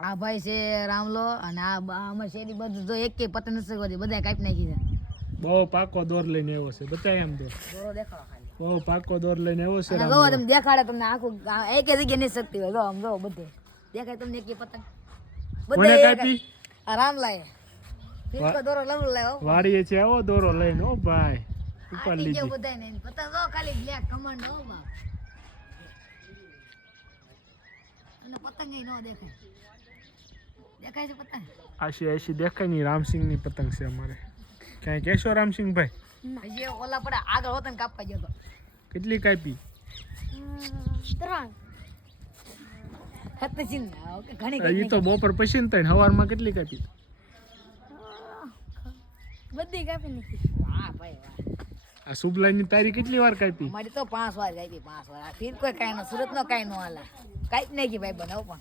આ ભાઈ છે રામલો અને આ અમાર શેરી બધું જો એક કે પતંગ નથી શકવાતી બધા કાપી નાખી છે. બહુ પાકો દોર લઈને આવ્યો છે બતાય એમ તો દોરો દેખાડો ખાલી. બહુ પાકો દોર લઈને આવ્યો છે અને જો તમે દેખાડે તમને આખું એક જગ્યાએ નહીં શકતી હોય જો આમ જો બધે દેખાય તમને એક પતંગ કોને બધે કાપી આ રામ લાય તીરકો દોરો લવલો લાયો વાડીએ છે આવો દોરો લઈને ઓ ભાઈ ઉપર આટી લીધી કેવું બધાય ને પતંગ જો ખાલી બ્લેક કમાન્ડ હો બાપ અને પતંગ ય નો દેખાય દેખાય છે પતંગ આશી આશી દેખાય નહીં રામસિંહ ની પતંગ છે અમારે ક્યાંય કહેશો રામસિંહ ભાઈ હજી ઓલા પડે આગળ હોતન કાપવા ગયો તો કેટલી કાપી 3 હતચિન ઓકે ઘણી એ તો બપોર પછી ને તઈ સવારમાં કેટલી કાપી બધી કાપી નાખી વાહ ભાઈ વાહ આ શુભલાની તારી કેટલી વાર કાપી મારી તો 5 વાર કાપી 5 વાર આ ફીર કોઈ કાઈ ન સુરત નો કાઈ ન હાલા કાઈ જ નહીં કે ભાઈ બનાવ પણ